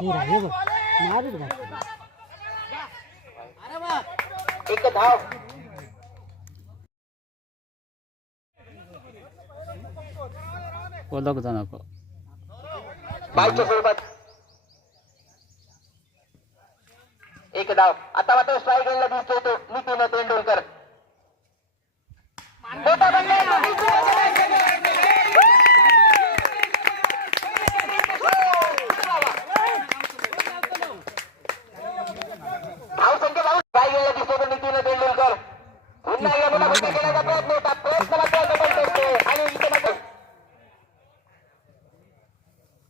एक धाव ओळख जा नको बाईच्या स्वरूपात एक धाव. आता मात्र स्ट्राईक गेला दिसतोय तो नितीन तेंडुलकर. धावसंख्या भाऊ स्ट्राईक गेला दिसतोय तो नितीन तेंडुलकर. पुन्हा एकदा मोठा फटका खेळण्याचा प्रयत्न होता. प्रयत्न मात्र डबल करतोय आणि इथे मात्र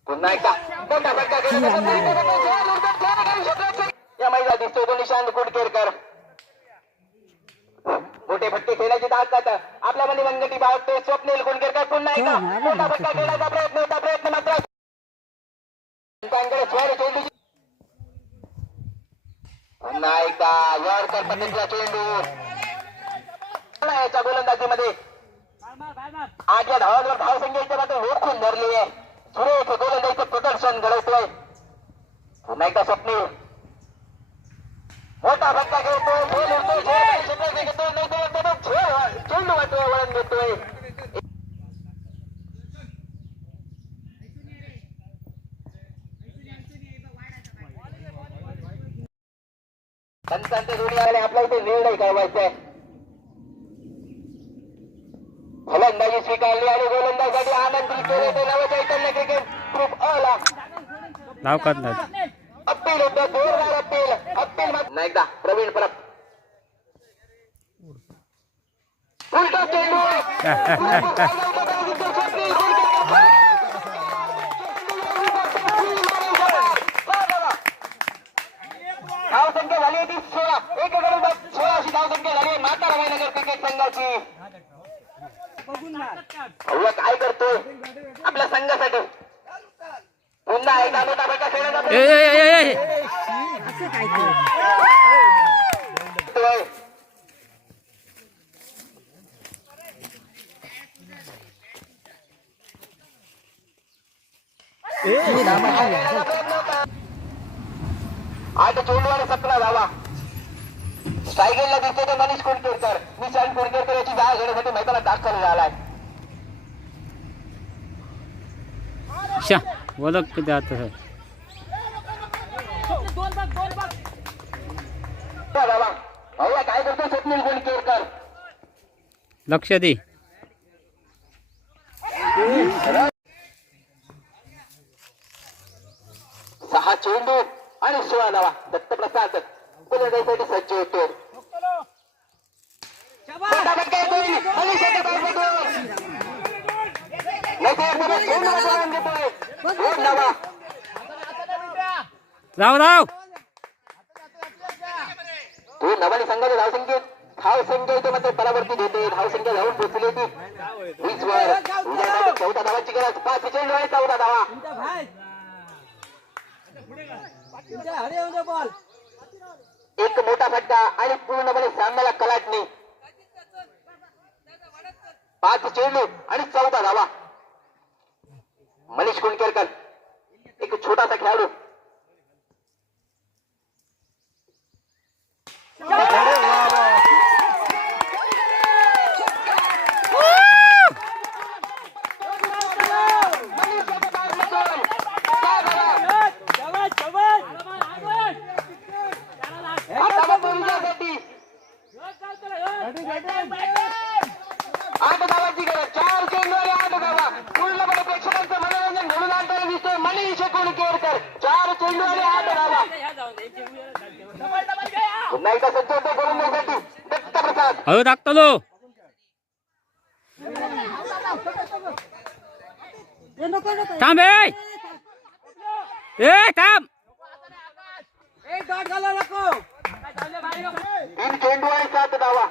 पुन्हा एकदा मोठा फटका खेळण्याचा या महिला दिसतोय तो निशांत कुडकेरकर. मोठे फटके खेळायची ताकद आपल्यामध्ये मनगटी बाळगतोय स्वप्नील कुडकेरकर. पुन्हा एकदा मोठा फटका खेळण्याचा प्रयत्न होता. प्रयत्न मात्र चेंडू पुन्हा एकदा यॉर्कर पद्धतीचा चेंडू याच्या गोलंदाजीमध्ये 8 या धावांवर धावसंख्या इथे मात्र रोखून धरली आहे. सुरेख गोलंदाजीचं प्रदर्शन घडवतोय. पुन्हा एकदा स्वप्नील मोठा फटका घेतोय. चेंडू वाटतोय वळण घेतोय. पंचांचे दोन्ही आले आपल्या इथे निर्णय कळवायचा आहे. फलंदाजी स्वीकारली आणि गोलंदाजीसाठी आमंत्रित केले ते नवचैतन्य क्रिकेट ग्रुप अला नाव काढणार अपील होतं. जोरदार अपील. अपील एकदा प्रवीण परब उलटा चेंडू धावसंख्या झाली ती 16. एकेकडून 16 अशी धावसंख्या झाली म्हातारा नगर क्रिकेट संघाची. काय करतोय आपल्या संघासाठी. पुन्हा एकदा मोठा फटका खेळण्याचा आठ चेंडू आणि 17 धावा. स्ट्रायगेलला दिसतोय तो मनीष कुडकेरकर. निशांत कुडकेरकर याची जागा घेण्यासाठी मैदानात दाखल झालाय. ओळख किती आता भाऊया काय करतो स्वप्नील कुडकेरकर. लक्ष दे. 6 चेंडू आणि 16 धावा. दत्तप्रसाद गोलंदाजीसाठी सज्ज होतो. राव तो नवानी संघाच्या धावसंख्या इथे मात्र परावर्तित होते. धावसंख्या धावून पोहोचली होती 20 वर. 14 धावांची गरज. 5 चेंडू आणि 14 धावा. एक मोठा फटका आणि पूर्णपणे सामन्याला कलाटणी. 5 चेंडू आणि 14 धावा. मनीष कुडकेरकर एक छोटासा खेळाडू. आठ धावांची गरज. 4 चेंडू आणि 8 धावा. पूर्णपणे प्रेक्षकांचं मनोरंजन घडून आणताना दिसतोय मनीष कुडकेरकर. 4 चेंडू आणि 8 धावा. पुन्हा एकदा सज्ज होतो गोलंदाजीसाठी दत्तप्रसाद. हळू टाकतो थांब. थांब. 3 चेंडू आणि 7 धावा.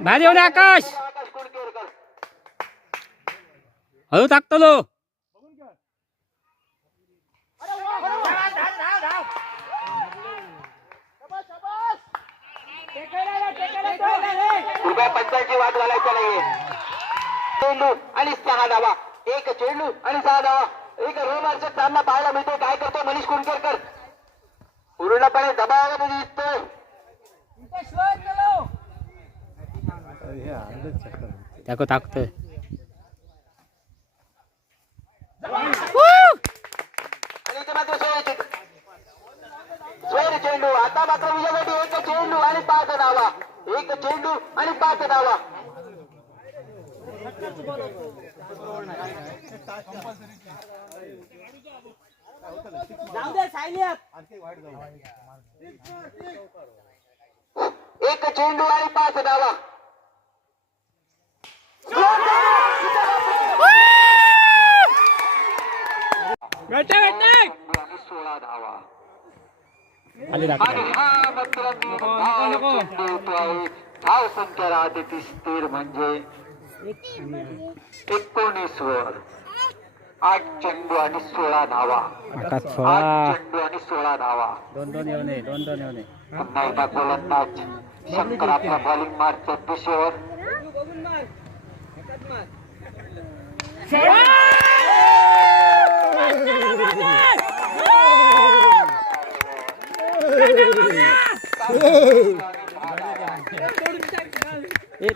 भारी येऊन आकाश. कुडकेरकर हळू टाकतो. कृपया पंचांची वाद घालायचा नाहीये. चेंडू आणि 6 धावा. 1 चेंडू आणि 6 धावा. एक रोमांचक सामना पाहायला मिळतो. काय करतो मनीष कुणकेकर? पूर्णपणे दबावामध्ये दिसतोय. त्याको ताकतोय. आणि इथे मात्र स्वैर चेंडू. आता मात्र विजयासाठी एक चेंडू आणि 5 धावा. एक चेंडू आणि 5 धावा. एक चेंडू आणि 5 धावा. आणि 16 धावा. खाली दाखव. आणि हा मात्र धाव संख्या राहते ती स्थिर म्हणजे 19 वर. 8 चेंडू आणि 16 धावा. आकाश 8 16. चेंडू आणि 16 धावा. दोन येऊ नये. पुन्हा एकदा गोलंदाज शंकर आपल्या बॉलिंग मार्कच्या दिशेवर.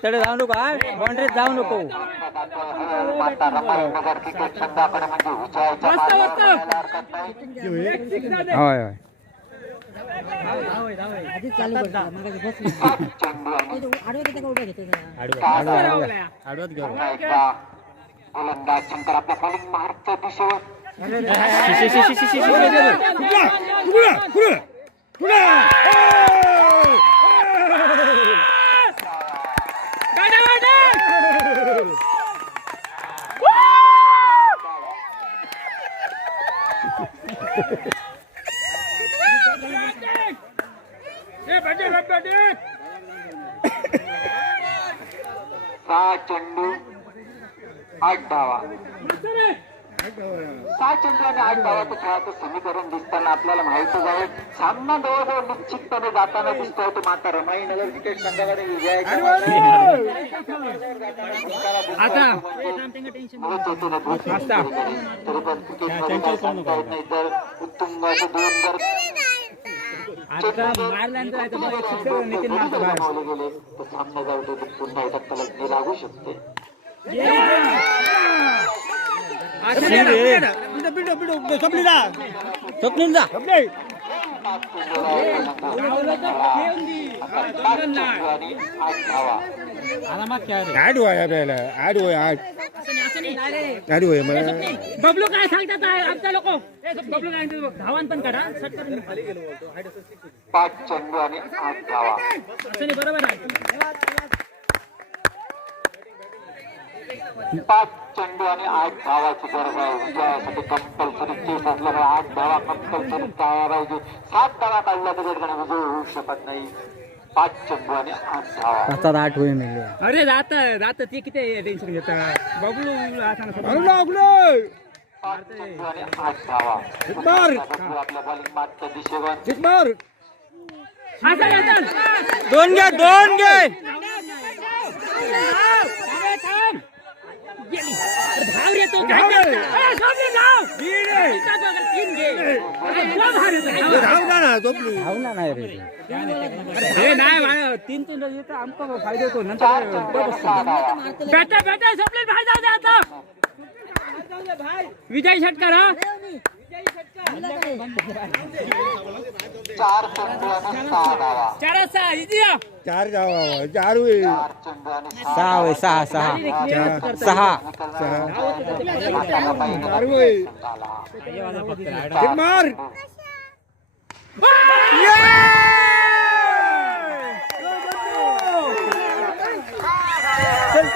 तडे जाऊ नको. बाउंड्रीत जाऊ नको. रमाईनगर क्रिकेट संघाकडे म्हणजे विजयाच्या मार्गावर हरकत नाही. होय होय. आडवत घेऊ. पुन्हा एकदा गोलंदाज शंकर आपल्या बॉलिंग मार्कच्या दिशेवर. सहा चेंडू 8 धावा. 6 चेंडू आणि 8 धावाचं खेळाचं समीकरण दिसताना आपल्याला माहितच आहे. सामना जवळजवळ निश्चितपणे जाताना दिसतोय. तो माता रमाईनगर क्रिकेट संघाकडे विजयाच्या तरी पण क्रिकेटमध्ये काय सांगता येत नाही. तर उत्तुंग असे 2 जर गमावले गेले तर सामना जाऊ पुन्हा एकदा तलग लागू शकते. बबलू काय सांगतात आमच्या लोक. बबलू काय धावान पण करा. 5 चेंडू आणि 8 धावा. बरोबर आहे. 5 चेंडू आणि 8 धावाची गरज आहे. विजयासाठी कंपल्सरी केस असल्यामुळे 8 धावा कंपल्सरी तयार पाहिजे. 7 धावा काढल्या तर विजय होऊ शकत नाही. 5 चेंडू आणि 8 धावा. 8 होईल. अरे रात ते किती टेन्शन घेतात. बबलू 5 चेंडू आणि 8 धावा. आपल्या बॉलिंग मार्कच्या दिशेवर. दोन घे. धाव रे तो. नाही रे. नाही 3 येतं आमचा फायदा होतो. नंतर बॅटर सपले बाहेर जाऊ दे. आता विजय षटकर. 4 चेंडू आणि 6 धावा. 4 होईल. 4 चेंडू आणि 6 होय. 6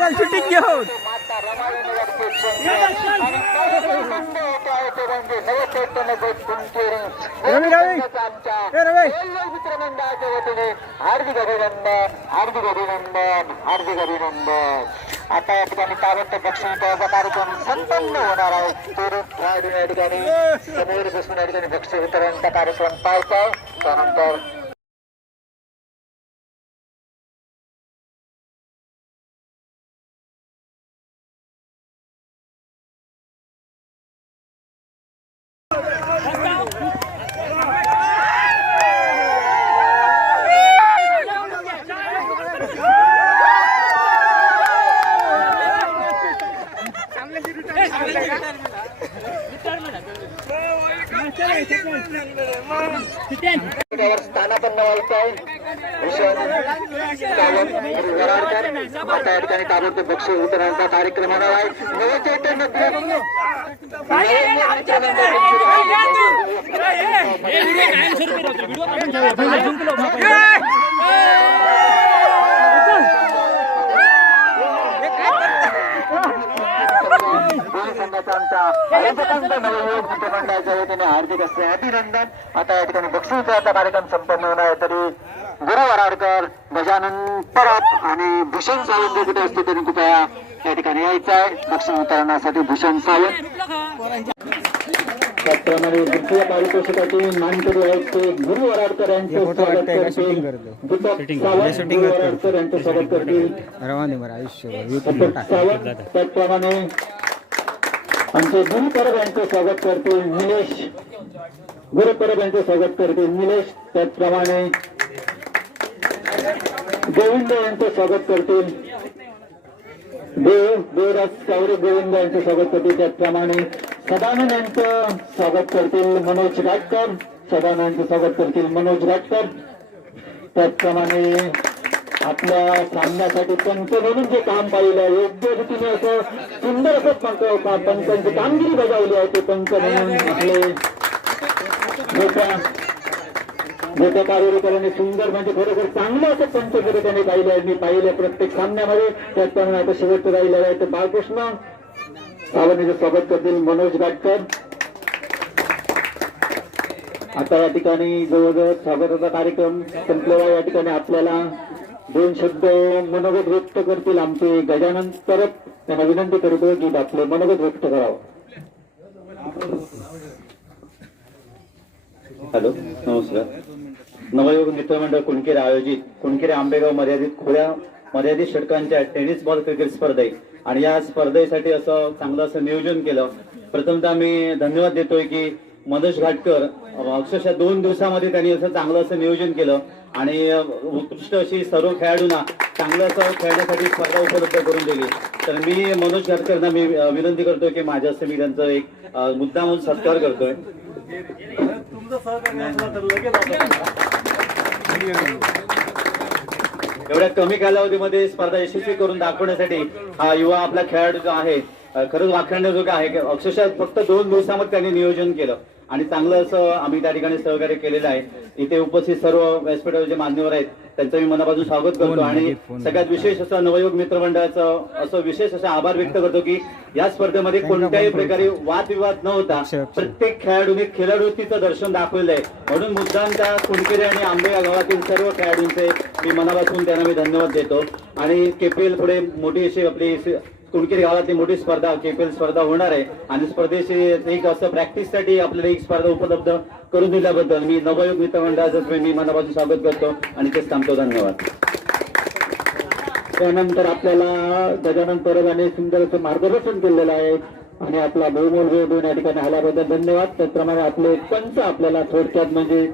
चल शूटिंग घेऊन. मित्रमंडळाच्या वतीने हार्दिक अभिनंदन. आता या ठिकाणी ताबडतोब बक्षिसाचा कार्यक्रम संपन्न होणार आहे. तरुण खेळाडू या ठिकाणी समोर बसून या ठिकाणी बक्षीस वितरणाचा कार्यक्रम पाहताय. त्यानंतर स्थानापन्न व्हायचं आहे भूषण सावंत आणि वराडकर. आता या ठिकाणी ताबडतोब बक्षीस वितरणाचा कार्यक्रम होणार आहे. नवचैतन्य मंडळाच्या वतीने हार्दिक असे अभिनंदन. आता या ठिकाणी बक्षीसाचा कार्यक्रम संपन्न होणार आहे. तरी गुरु वराडकर, गजानन परब आणि भूषण सावंत कुठे असते त्यांनी कृपया या ठिकाणी यायचं आहे बक्षीस वितरणासाठी. भूषण सावंत त्याचप्रमाणे द्वितीय पारितोषिकाचे मानकरी आहेत ते गुरु वराडकर यांचे स्वागत करतील. गुरु वराडकर यांचे स्वागत करतील. त्याचप्रमाणे आमचे गुरु परब यांचे स्वागत करतील निलेश. गुरु परब यांचे स्वागत करतील निलेश. त्याचप्रमाणे गोविंद यांचे स्वागत करतील देवराज चावरे. गोविंद यांचे स्वागत करतील. त्याचप्रमाणे सदानंद यांचं स्वागत करतील मनोज राटकर. सदानंद यांचं स्वागत करतील मनोज राटकर. त्याचप्रमाणे आपल्या सामन्यासाठी पंच म्हणून जे काम पाहिलं योग्य रीतीने असं सुंदर असं पंचांची कामगिरी बजावली आहे ते पंच म्हणून आपले मोठ्या कार्यकर्त्यांनी सुंदर म्हणजे खरोखर चांगलं असं पंच त्यांनी पाहिलं आहे. मी पाहिलं प्रत्येक सामन्यामध्ये. त्याचप्रमाणे आता शेवटचं राहिलेलं आहे तर बाळकृष्ण सावंतचं स्वागत करतील मनोज गाटकर. आता या ठिकाणी जवळजवळ स्वागताचा कार्यक्रम संपलेला. या ठिकाणी आपल्याला दोन शब्द मनोगत व्यक्त करतील आमचे गजानन परब. त्यांना विनंती करतो की आपले मनोगत व्यक्त करावं. हॅलो, नमस्कार. नवयुग मित्रमंडळ कुणकेर आयोजित कुणकेर आंबेगाव मर्यादित षटकांच्या टेनिस बॉल क्रिकेट स्पर्धा आहे आणि या स्पर्धेसाठी असं चांगलं असं नियोजन केलं. प्रथमतः मी धन्यवाद देतोय की मनोज घाटकर अक्षरशः 2 दिवसामध्ये त्यांनी असं चांगलं असं नियोजन केलं आणि उत्कृष्ट अशी सर्व खेळाडूंना चांगलं असं खेळण्यासाठी स्पर्धा उपलब्ध करून दिली. तर मी मनोज घाटकरांना मी विनंती करतोय की माझ्या मी त्यांचं एक मुद्दा म्हणून सत्कार करतोय. एवढ्या कमी कालावधीमध्ये स्पर्धा यशस्वी करून दाखवण्यासाठी हा युवा आपला खेळाडू जो आहे खरंच वाखाणण्याजोगा आहे. अक्षरशः फक्त 2 दिवसामध्ये त्यांनी नियोजन केलं आणि चांगलं असं आम्ही त्या ठिकाणी सहकार्य केलेलं आहे. इथे उपस्थित सर्व व्यासपीठावर जे मान्यवर आहेत त्यांचं मी मनापासून स्वागत करतो आणि सगळ्यात विशेष असं नवयुग मित्रमंडळाचं असं विशेष असा आभार व्यक्त करतो की या स्पर्धेमध्ये कोणत्याही प्रकारे वादविवाद न होता प्रत्येक खेळाडूने खेळाडूतीचं दर्शन दाखवलं आहे. म्हणून मुद्दाम त्या कुणकेरी आणि आंबेगाव गावातील सर्व खेळाडूंचे मी मनापासून त्यांना मी धन्यवाद देतो. आणि केपीएल पुढे मोठी अशी आपली कुणकेरी गावातली मोठी स्पर्धा केपीएल स्पर्धा होणार आहे आणि स्पर्धेची एक असं प्रॅक्टिससाठी आपल्याला एक स्पर्धा उपलब्ध करून दिल्याबद्दल मी नवयुग मित्रमंडळाचं मी मनापासून स्वागत करतो आणि तेच थांबतो. धन्यवाद. त्यानंतर आपल्याला गजानन परब यांनी सुंदर असं मार्गदर्शन केलेलं आहे आणि आपला बहुमोल वेळ देऊन या ठिकाणी आल्याबद्दल धन्यवाद. त्याचप्रमाणे आपले पंच आपल्याला थोडक्यात म्हणजे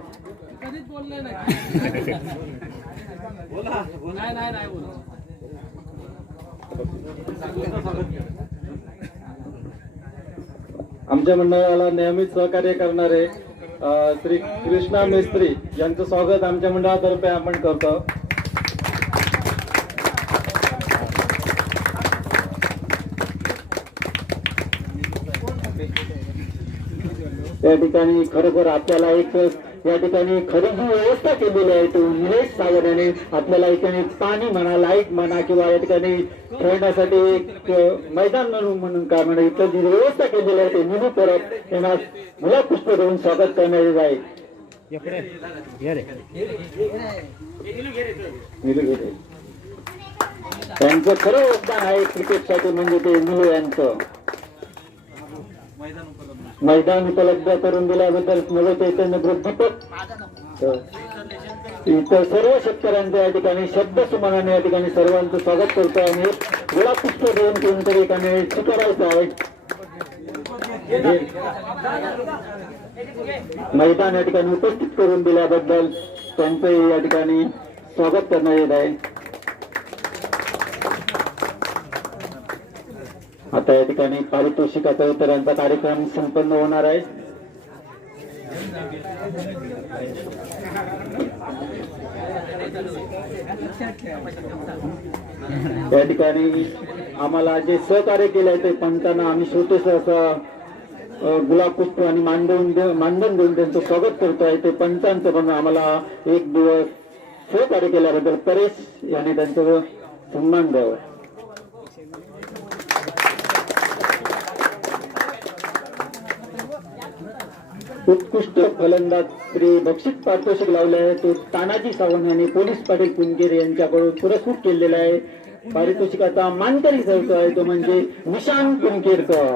आमच्या मंडळाला नेहमीच सहकार्य करणारे श्री कृष्णा मेस्त्री यांचं स्वागत आमच्या मंडळातर्फे आपण करतो. त्या ठिकाणी खरोखर आपल्याला एक या ठिकाणी खरी जी व्यवस्था केलेली आहे तो निलेश सावंत यांनी आपल्याला ठिकाणी पाणी म्हणा लाईट म्हणा किंवा या ठिकाणी खेळण्यासाठी एक मैदान म्हणून काय म्हणा इथं जी व्यवस्था केलेली आहे ते निलू परब यांना मुला पुष्प देऊन स्वागत करण्यात आहे. त्यांचं खरं योगदान आहे क्रिकेटसाठी म्हणजे ते निलू यांचं. मैदान उपलब्ध करून दिल्याबद्दल नवचैतन्य ग्रुप दीपक इतर सर्व शेतकऱ्यांच्या या ठिकाणी शब्द सुमनाने या ठिकाणी सर्वांचं स्वागत करतो आणि गुलाब पुष्प देऊन कोणतरी एकाने स्वीकारायचं आहे. मैदान या ठिकाणी उपस्थित करून दिल्याबद्दल त्यांचं या ठिकाणी स्वागत करण्यात येत आहे. आता या ठिकाणी पारितोषिकाचा वितरणाचा कार्यक्रम संपन्न होणार आहे. त्या ठिकाणी आम्हाला जे सहकार्य केलंय ते पंचांना आम्ही छोटेस असं गुलाब पुष्प आणि मानधन देऊन त्यांचं स्वागत करतोय. ते पंचांचं पण आम्हाला एक दिवस सहकार्य केल्याबद्दल परेश यांनी त्यांचं सन्मान द्यावा. उत्कृष्ट फलंदाज श्री बक्षीस पारितोषिक लावले आहे ते तानाजी सावंत यांनी पोलीस पाटील कुंकेरे यांच्याकडून पुरस्कृत केलेला आहे. पारितोषिकाचा मानकरी ठरतो आहे तो म्हणजे निशांत कुंकेरकर.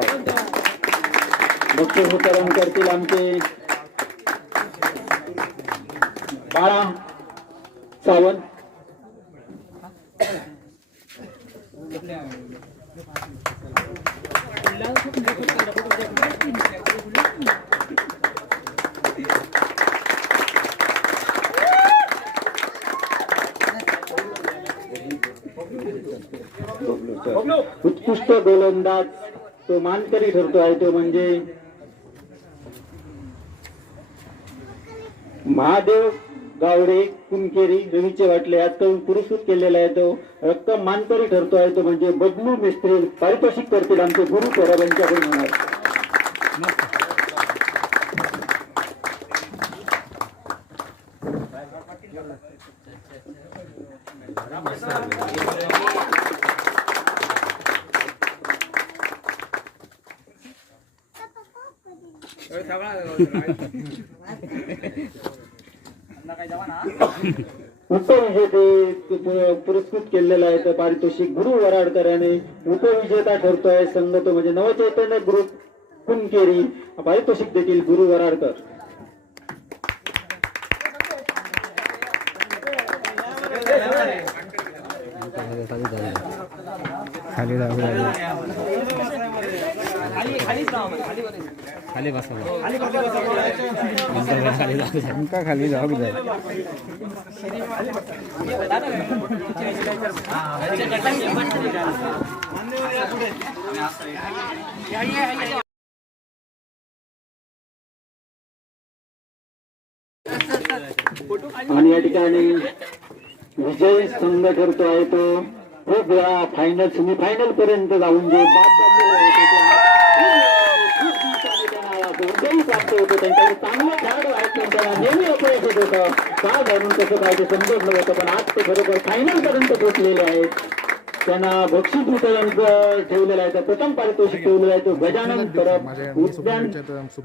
बक्षीस वितरण करतील आमचे बाळा सावंत. उत्कृष्ट गोलंदाज तो मानकरी ठरतो आहे तो म्हणजे महादेव गावडे कुंकेरी रवीचे वाटले याकडून पुरस्कृत केलेला आहे तो रक्कम मानकरी ठरतो आहे तो म्हणजे बदलू मिस्त्री. पारितोषिक करतील आमचे गुरु परब यांच्याकडून होणार. उपविजेते पुरस्कृत केलेला आहे तर पारितोषिक गुरु वराडकर याने उपविजेता ठरतोय संघ तो म्हणजे नवचैतन्य ग्रुप कुंकेरी. पारितोषिक देखील गुरु वराडकर. खाली बसा खाली जाऊ आणि या ठिकाणी विजय संघ ठरतो आहे तो खूप वेळा फायनल सेमीफायनल पर्यंत जाऊन जे बाद झालेले होते विजयी प्राप्त होतो. त्यांच्याकडे चांगले खेळाडू आहेत त्यांना नेहमी अपयश येत होतं का घालून कसं काय ते समजत नव्हतं पण आज ते खरोखर फायनल पर्यंत पोहोचलेले आहेत. त्यांना बक्षीस वितरण ठेवलेलं आहे तर प्रथम पारितोषिक ठेवलेलं आहे तो गजानन परब उद्यान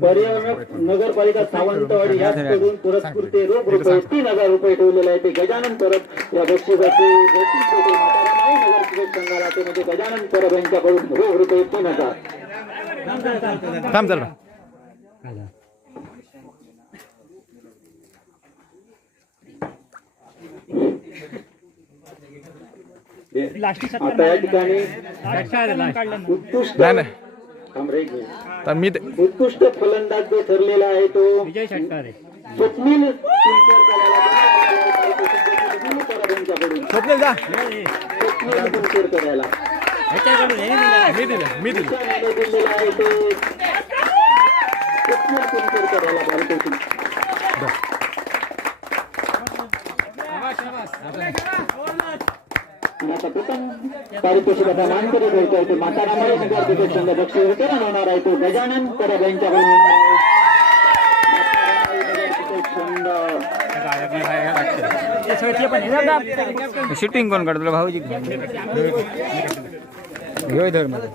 पर्यावरण नगरपालिका सावंतवाडी याचकडून पुरस्कृते रोख रुपये 3,000 रुपये ठेवलेले आहे ते गजानन परब या बक्षिसाचे नगर क्रिकेट संघाला ते म्हणजे गजानन परब यांच्याकडून रोख रुपये 3,000. आता या ठिकाणी उत्कृष्ट फलंदाज जो ठरलेला आहे तो विजय षटकार स्वप्नील करायला पारितोषिक आता मानकरी करतोय तो माता रामाई नगर क्रिकेट संघ बक्षीस वितरण होणार आहे तो गजानन परब यांच्याकडून होणार आहे. शूटिंग कोण काढतो भाऊजी घेऊ धर मला